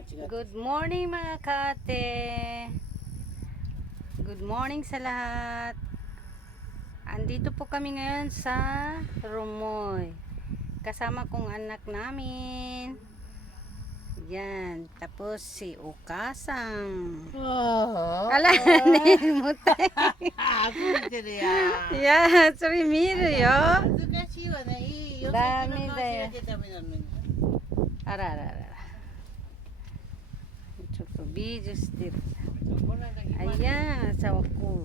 Good morning mga kate. Good morning sa lahat. Andito po kami ngayon sa Rumoy. Kasama kong anak namin. Yan. Tapos si Ukasang. Ala, nimutay. Yan, sorry miro yo. Dami daya. Ara. ちょっとビージュしてる。Ayan, asawa ko.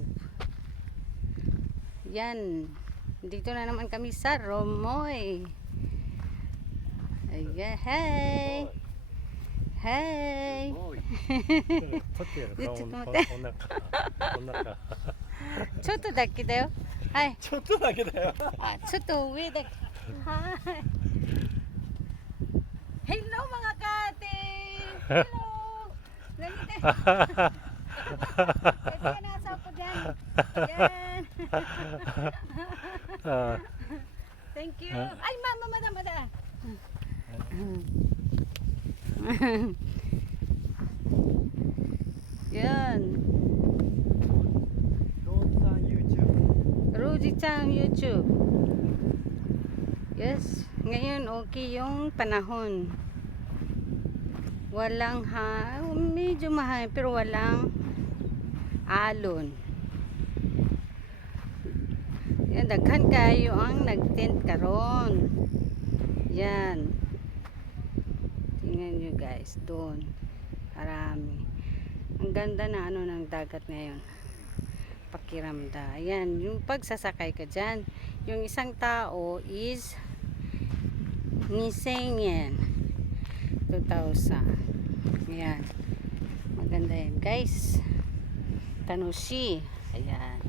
Yan. Dito na naman kami sa Rumoy. Ayan, hey. Hey. ちょっとだけだよ。はい。ちょっとだけだよ。あ、ちょっと上だけ。はい。Hello mga kate. Hello. Kasi nasa ako dyan. Yan. Thank you. Ay, mama, mada. Yan. Roji-chan YouTube. Yes. Ngayon, okay yung panahon. Walang medyo mahal pero walang alon. Yan, daghan kayo ang nagtent karon. Yan. Tingnan nyo guys, doon. Marami. Ang ganda na ng dagat ngayon. Pakiramda. Ayan, yung pagsasakay ka dyan. Yung isang tao is 2,000 yen. 2,000. Ayan. Maganda yan guys. Tanushi. Ayan.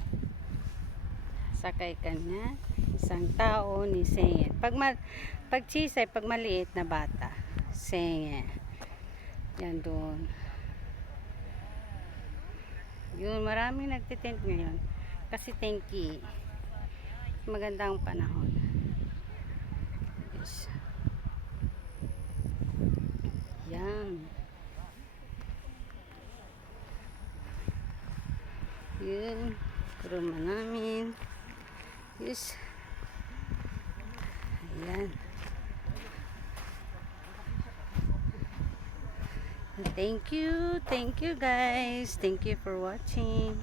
Sakay ka na. Isang tao ni 1,000 yen. Pag chisay, pag maliit na bata, 1,000 yen. Yan doon. Yun, maraming nagtitent ngayon. Kasi tenki. Magandang panahon. Yes. Yan. Yun. Kuruma namin. Yes. Ayan. Thank you. Thank you guys. Thank you for watching.